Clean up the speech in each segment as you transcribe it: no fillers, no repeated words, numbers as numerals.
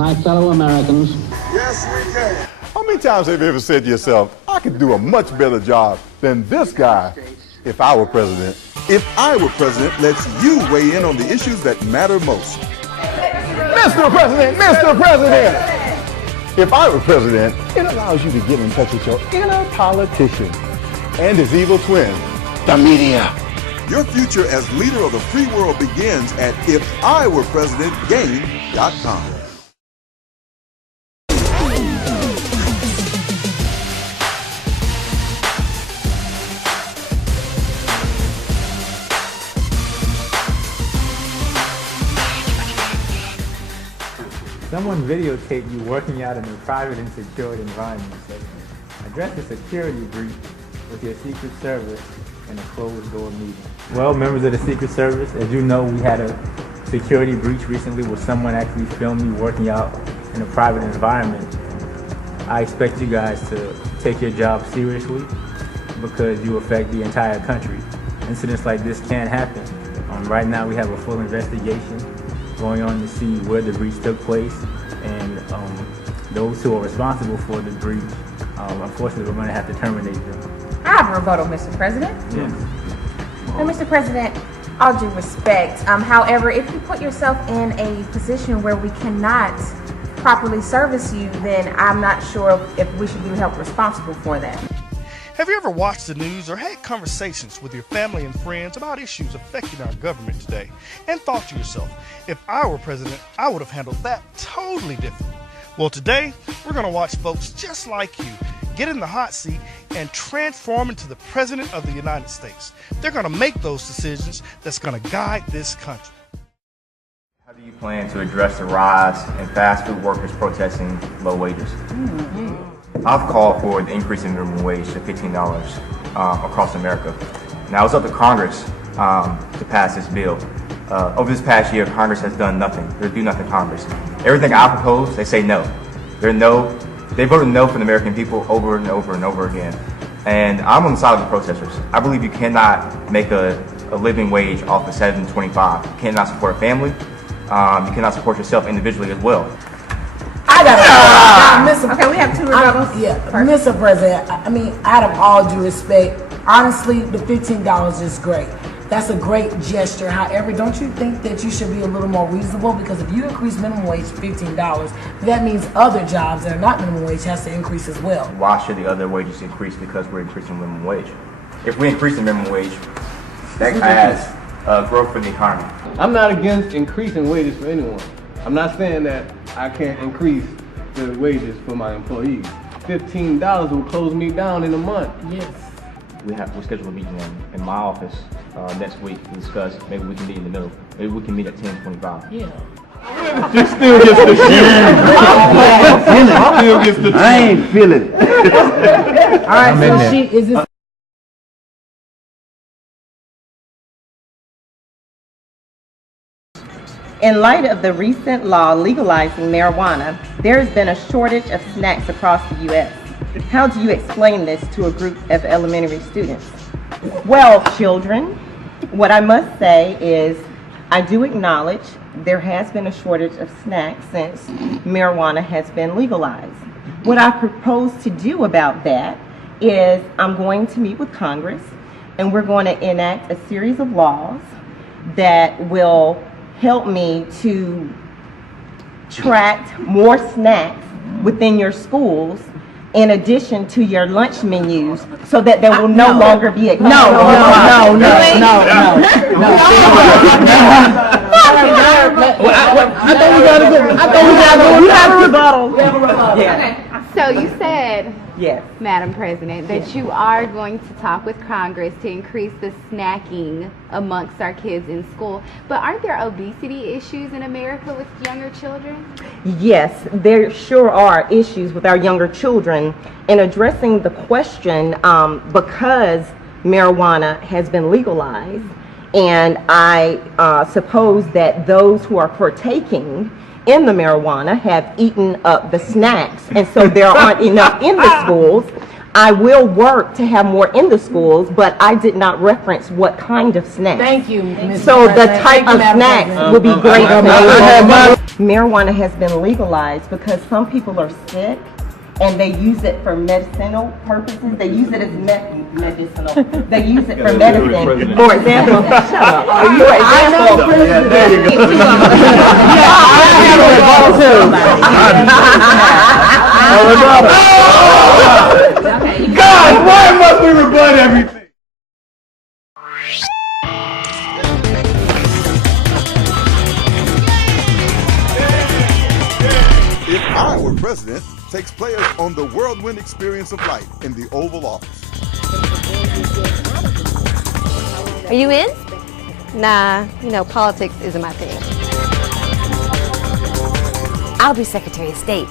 My fellow Americans. Yes, we can. How many times have you ever said to yourself, I could do a much better job than this guy if I were president? If I Were President lets you weigh in on the issues that matter most. Mr. President, Mr. President! If I were president, it allows you to get in touch with your inner politician and his evil twin, the media. Your future as leader of the free world begins at ifiwerepresidentgame.com. Someone videotaped you working out in a private and secured environment. So address a security breach with your Secret Service in a closed-door meeting. Well, members of the Secret Service, as you know, we had a security breach recently where someone actually filmed me working out in a private environment. I expect you guys to take your job seriously because you affect the entire country. Incidents like this can't happen. Right now we have a full investigation going on to see where the breach took place, and those who are responsible for the breach, unfortunately, we're going to have to terminate them. I have a rebuttal, Mr. President. Yes. Now, Mr. President, all due respect, however, if you put yourself in a position where we cannot properly service you, then I'm not sure if we should be held responsible for that. Have you ever watched the news or had conversations with your family and friends about issues affecting our government today and thought to yourself, if I were president, I would have handled that totally different? Well, today, we're going to watch folks just like you get in the hot seat and transform into the President of the United States. They're going to make those decisions that's going to guide this country. How do you plan to address the rise in fast food workers protesting low wages? I've called for the increase in minimum wage to $15 across America. Now it's up to Congress to pass this bill. Over this past year, Congress has done nothing. They do nothing, Congress. Everything I propose, they say no. They voted no for the American people over and over and over again. And I'm on the side of the protesters. I believe you cannot make a living wage off of $7.25. You cannot support a family. You cannot support yourself individually as well. Okay, we have two rebuttals. Mr. President, I mean, out of all due respect, honestly, the $15 is great. That's a great gesture. However, don't you think that you should be a little more reasonable? Because if you increase minimum wage to $15, that means other jobs that are not minimum wage has to increase as well. Why should the other wages increase because we're increasing minimum wage? If we increase the minimum wage, that adds growth for the economy. I'm not against increasing wages for anyone. I'm not saying that I can't increase the wages for my employees. $15 will close me down in a month. Yes. We scheduled a meeting in my office next week to discuss. Maybe we can meet in the middle. Maybe we can meet at 10:25. Yeah. She still gets the shoot. I ain't feeling it. All right, so is this? In light of the recent law legalizing marijuana, there has been a shortage of snacks across the U.S. How do you explain this to a group of elementary students? Well, children, what I must say is I do acknowledge there has been a shortage of snacks since marijuana has been legalized. What I propose to do about that is I'm going to meet with Congress and we're going to enact a series of laws that will help me to track more snacks within your schools in addition to your lunch menus so that there will no longer be a No. I thought we got a rebuttal. Yeah. So you said, yes, Madam President, that you are going to talk with Congress to increase the snacking amongst our kids in school. But aren't there obesity issues in America with younger children? Yes, there sure are issues with our younger children. In addressing the question, because marijuana has been legalized, and I suppose that those who are partaking in the marijuana have eaten up the snacks, and so there aren't enough in the schools. I will work to have more in the schools, but I did not reference what kind of snack. Thank you, Ms. So the President. type Thank you, of Madam snacks President. would be great. Marijuana has been legalized because some people are sick and they use it for medicinal purposes. They use it as medicinal. They use it for medicine. For example, shut up. For example, There you go. God, why must we rebut everything? If I Were President takes players on the whirlwind experience of life in the Oval Office. Are you in? Nah, politics isn't my thing. I'll be Secretary of State.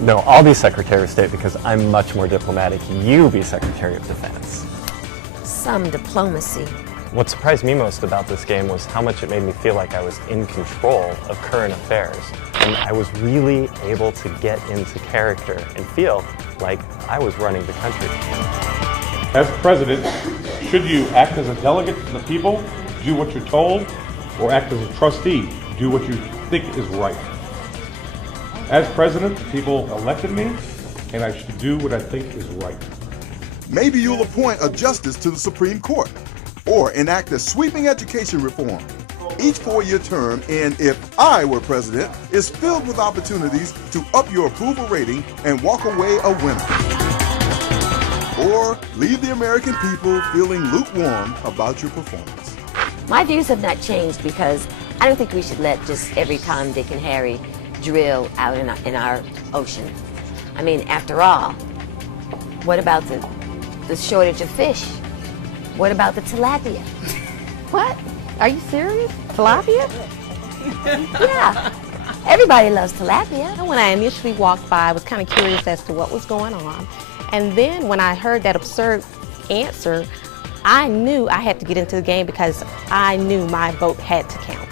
No, I'll be Secretary of State because I'm much more diplomatic. You be Secretary of Defense. Some diplomacy. What surprised me most about this game was how much it made me feel like I was in control of current affairs. And I was really able to get into character and feel like I was running the country. As president, should you act as a delegate to the people, do what you're told, or act as a trustee, do what you think is right? As president, the people elected me, and I should do what I think is right. Maybe you'll appoint a justice to the Supreme Court or enact a sweeping education reform. Each 4-year term in If I Were President is filled with opportunities to up your approval rating and walk away a winner. Or leave the American people feeling lukewarm about your performance. My views have not changed because I don't think we should let just every Tom, Dick, and Harry drill out in our ocean. I mean, after all, what about the shortage of fish? What about the tilapia? What? Are you serious? Tilapia? Yeah. Everybody loves tilapia. When I initially walked by, I was kind of curious as to what was going on. And then when I heard that absurd answer, I knew I had to get into the game because I knew my vote had to count.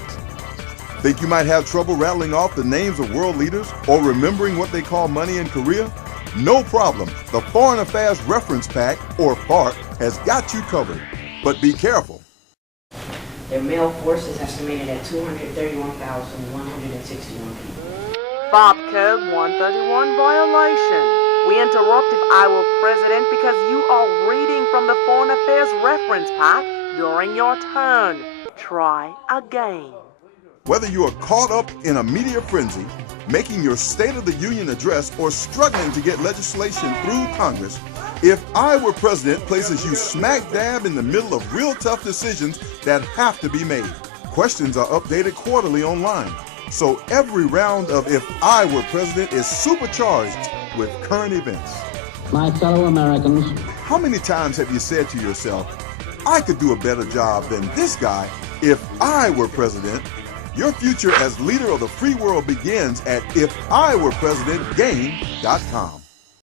Think you might have trouble rattling off the names of world leaders or remembering what they call money in Korea? No problem. The Foreign Affairs Reference Pack, or FARP, has got you covered. But be careful. Their male force is estimated at 231,161 people. FARP Code 131 violation. We interrupt If I Were President because you are reading from the Foreign Affairs Reference Pack during your turn. Try again. Whether you are caught up in a media frenzy, making your State of the Union address, or struggling to get legislation through Congress, If I Were President places you smack dab in the middle of real tough decisions that have to be made. Questions are updated quarterly online. So every round of If I Were President is supercharged with current events. My fellow Americans, how many times have you said to yourself, I could do a better job than this guy if I were president? Your future as leader of the free world begins at IfIWerePresidentGame.com.